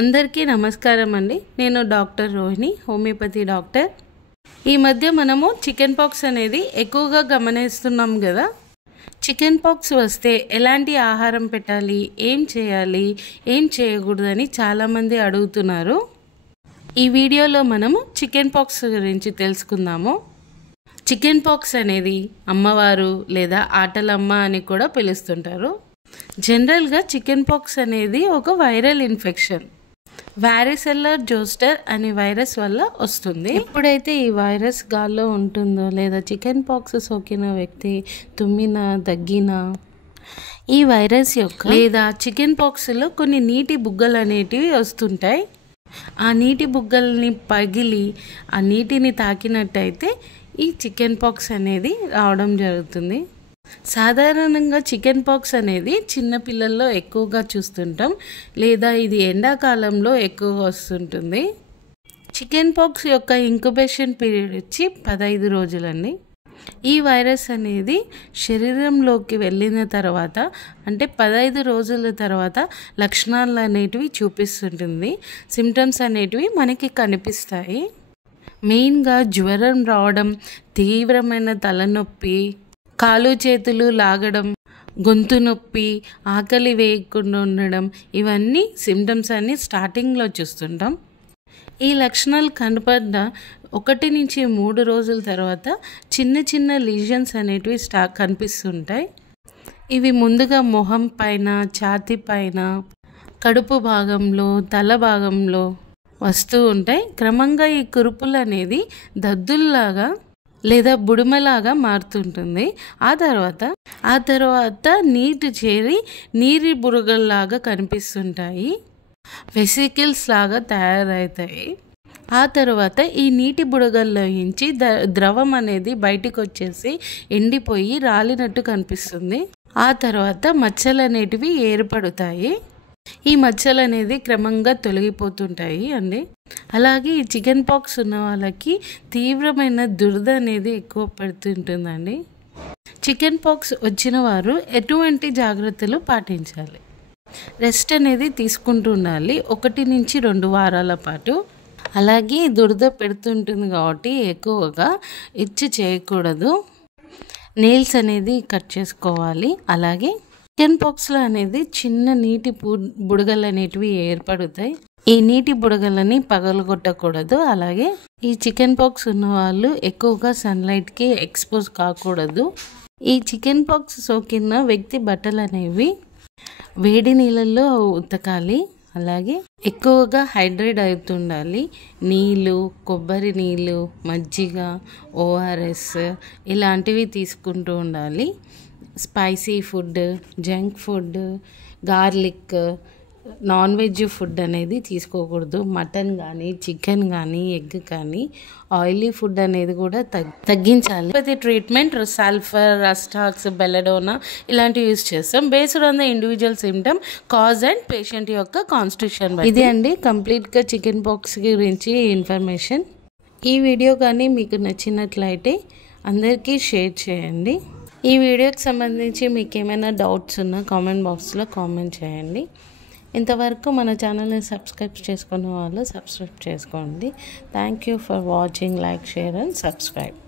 అందరికీ నమస్కారం అండి. నేను డాక్టర్ రోహిణి, హోమియోపతి డాక్టర్. ఈ మధ్య మనము చికెన్ పాక్స్ అనేది ఎక్కువగా గమనిస్తున్నాం కదా. చికెన్ పాక్స్ వస్తే ఎలాంటి ఆహారం పెట్టాలి, ఏం చేయాలి, ఏం చేయకూడదని చాలామంది అడుగుతున్నారు. ఈ వీడియోలో మనము చికెన్ పాక్స్ గురించి తెలుసుకుందాము. చికెన్ పాక్స్ అనేది అమ్మవారు లేదా ఆటలమ్మ అని కూడా పిలుస్తుంటారు. జనరల్గా చికెన్ పాక్స్ అనేది ఒక వైరల్ ఇన్ఫెక్షన్. వారిసెల్లా జోస్టర్ అనే వైరస్ వల్ల వస్తుంది. ఎప్పుడైతే ఈ వైరస్ గాల్లో ఉంటుందో లేదా చికెన్ పాక్స్ సోకిన వ్యక్తి తుమ్మినా దగ్గినా ఈ వైరస్ యొక్క లేదా చికెన్ పాక్స్లో కొన్ని నీటి బుగ్గలు అనేటివి వస్తుంటాయి. ఆ నీటి బుగ్గల్ని పగిలి ఆ నీటిని తాకినట్టయితే ఈ చికెన్ పాక్స్ అనేది రావడం జరుగుతుంది. సాధారణంగా చికెన్ పాక్స్ అనేది చిన్నపిల్లల్లో ఎక్కువగా చూస్తుంటాం, లేదా ఇది ఎండాకాలంలో ఎక్కువగా వస్తుంటుంది. చికెన్ పాక్స్ యొక్క ఇంక్యుబేషన్ పీరియడ్ వచ్చి 15 రోజులండి. ఈ వైరస్ అనేది శరీరంలోకి వెళ్ళిన తర్వాత అంటే 15 రోజుల తర్వాత లక్షణాలు అనేటివి చూపిస్తుంటుంది. సిమ్టమ్స్ అనేటివి మనకి కనిపిస్తాయి. మెయిన్గా జ్వరం రావడం, తీవ్రమైన తలనొప్పి, కాలు చేతులు లాగడం, గొంతు నొప్పి, ఆకలి వేయకుండా ఉండడం, ఇవన్నీ సిమ్టమ్స్ అన్ని స్టార్టింగ్లో చూస్తుంటాం. ఈ లక్షణాలు కనపడ్డ 1 నుంచి 3 రోజుల తర్వాత చిన్న చిన్న లీజన్స్ అనేటివి కనిపిస్తుంటాయి. ఇవి ముందుగా మొహం పైన, ఛాతీ పైన, కడుపు భాగంలో, తల భాగంలో వస్తూ ఉంటాయి. క్రమంగా ఈ కురుపులు అనేది దద్దుల్లాగా లేదా బుడిమలాగా మారుతుంటుంది. ఆ తర్వాత నీటి చేరి నీటి బుడగల్లాగా కనిపిస్తుంటాయి. వెసికిల్స్ లాగా తయారవుతాయి. ఆ తర్వాత ఈ నీటి బుడగల్లో నుంచి ద్రవం అనేది బయటికి వచ్చేసి ఎండిపోయి రాలినట్టు కనిపిస్తుంది. ఆ తర్వాత మచ్చలు అనేటివి ఏర్పడతాయి. ఈ మచ్చలు అనేది క్రమంగా తొలగిపోతుంటాయి అండి. అలాగే ఈ చికెన్ పాక్స్ ఉన్న వాళ్ళకి తీవ్రమైన దురద అనేది ఎక్కువ పడుతుంటుందండి. చికెన్ పాక్స్ వచ్చిన వారు ఎటువంటి జాగ్రత్తలు పాటించాలి? రెస్ట్ అనేది తీసుకుంటూ ఉండాలి 1 నుంచి 2 వారాల పాటు. అలాగే దురద పెడుతుంటుంది కాబట్టి ఎక్కువగా ఇచ్చి చేయకూడదు. నెయిల్స్ అనేది కట్ చేసుకోవాలి. అలాగే చికెన్ పాక్స్లో అనేది చిన్న నీటి బుడగలు అనేటివి ఏర్పడతాయి. ఈ నీటి బుడగలని పగలగొట్టకూడదు. అలాగే ఈ చికెన్ పాక్స్ ఉన్న వాళ్ళు ఎక్కువగా సన్లైట్కి ఎక్స్పోజ్ కాకూడదు. ఈ చికెన్ పాక్స్ సోకిన వ్యక్తి బట్టలు అనేవి వేడి నీళ్ళల్లో ఉతకాలి. అలాగే ఎక్కువగా హైడ్రేట్ అవుతుండాలి. నీళ్ళు, కొబ్బరి నీళ్ళు, మజ్జిగ, ORS ఇలాంటివి తీసుకుంటూ ఉండాలి. Spicy food, junk food, garlic, non veg food అనేది తీసుకోకూడదు. మటన్ కానీ, చికెన్ కానీ, ఎగ్ కానీ, ఆయిలీ ఫుడ్ అనేది కూడా తగ్గించాలి. ప్రతి ట్రీట్మెంట్ సల్ఫర్, రస్టాక్స్, బెలడోనా ఇలాంటివి యూజ్ చేస్తాం. Based on the individual symptom, cause and patient యొక్క కాన్స్టిట్యూషన్. ఇది అండి కంప్లీట్గా చికెన్ పాక్స్ గురించి ఇన్ఫర్మేషన్. ఈ వీడియో కానీ మీకు నచ్చినట్లయితే అందరికీ షేర్ చేయండి. ఈ వీడియోకి సంబంధించి మీకు ఏమైనా డౌట్స్ ఉన్నా కామెంట్ బాక్స్లో కామెంట్ చేయండి. ఇంతవరకు మన ఛానల్ని సబ్స్క్రైబ్ చేసుకున్న వాళ్ళు సబ్స్క్రైబ్ చేసుకోండి. Thank you for watching. Like, share and subscribe.